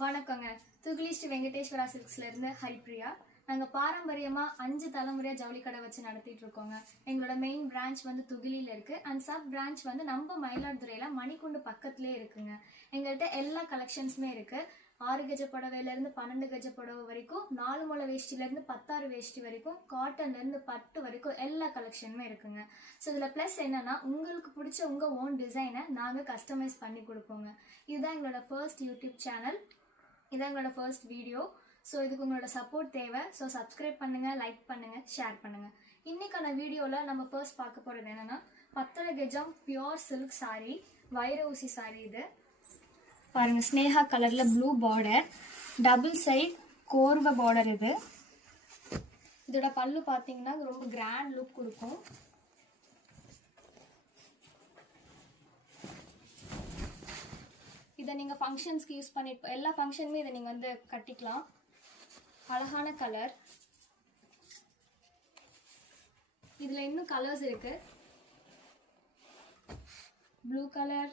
வணக்கங்க. துகிலி ஸ்ரீ வெங்கடேஸ்வரா சில்க்ஸ்ல இருந்து ஹரிப்ரியா. நாங்க பாரம்பரியமா 5 தலைமுறையா ஜவுளி கடை வச்சு நடத்திட்டு இருக்கோங்க. எங்களோட மெயின் பிரான்ச் வந்து துகிலில இருக்கு அண்ட் சப் பிரான்ச் வந்து நம்ம மயிலாடுதுறையில மணிக்குண்டு பக்கத்துலயே இருக்குங்க. எங்கள்கிட்ட எல்லா கலெக்ஷன்ஸுமே இருக்கு. 6 கஜ புடவையில இருந்து 12 கஜ புடவை வரைக்கும், 4 முழ வேஷ்டில இருந்து 16 வேஷ்டி வரைக்கும், காட்டன்ல இருந்து பட்டு வரைக்கும் எல்லா கலெக்ஷனுமே இருக்குங்க. ஸோ இதுல பிளஸ் என்னன்னா, உங்களுக்கு பிடிச்ச உங்க ஓன் டிசைனை நாங்க கஸ்டமைஸ் பண்ணி கொடுப்போங்க. இதுதான் எங்களோட ஃபர்ஸ்ட் யூடியூப் சேனல். இதான் எங்களோட ஃபர்ஸ்ட் வீடியோ. ஸோ இதுக்கு உங்களோட சப்போர்ட் தேவை. ஸோ சப்ஸ்கிரைப் பண்ணுங்கள், லைக் பண்ணுங்கள், ஷேர் பண்ணுங்கள். இன்றைக்கான வீடியோவில் நம்ம ஃபர்ஸ்ட் பார்க்க போகிறது என்னென்னா, 10 கஜம் பியோர் சில்க் சாரீ, வைர ஊசி சாரீ. இது பாருங்கள், ஸ்னேகா கலரில் ப்ளூ பார்டர், டபுள் சைட் கோர்வ பார்டர். இதோட பல்லு பார்த்தீங்கன்னா ரொம்ப கிராண்ட் லுக் கொடுக்கும். இதை நீங்கள் ஃபங்க்ஷன்ஸ்க்கு யூஸ் பண்ணிட்டு எல்லா ஃபங்க்ஷனுமே இதை நீங்கள் வந்து கட்டிக்கலாம். அழகான கலர். இதில் இன்னும் கலர்ஸ் இருக்கு. ப்ளூ கலர்,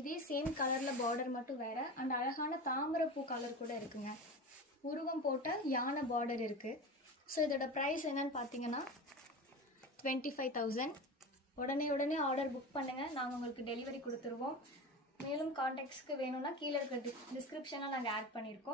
இதே சேம் கலரில் பார்டர் மட்டும் வேறு. அண்ட் அழகான தாமரைப்பூ கலர் கூட இருக்குங்க. உருவம் போட்ட யானை பார்டர் இருக்குது. ஸோ இதோட ப்ரைஸ் என்னன்னு பார்த்தீங்கன்னா 25,000. உடனே ஆர்டர் புக் பண்ணுங்கள், நாங்கள் உங்களுக்கு டெலிவரி கொடுத்துருவோம். மேலும் கான்டாக்ட்ஸ்க்கு வேணும்னா கீழே இருக்கிற டிஸ்கிரிப்ஷனில் நாங்கள் ஆட் பண்ணியிருக்கோம்.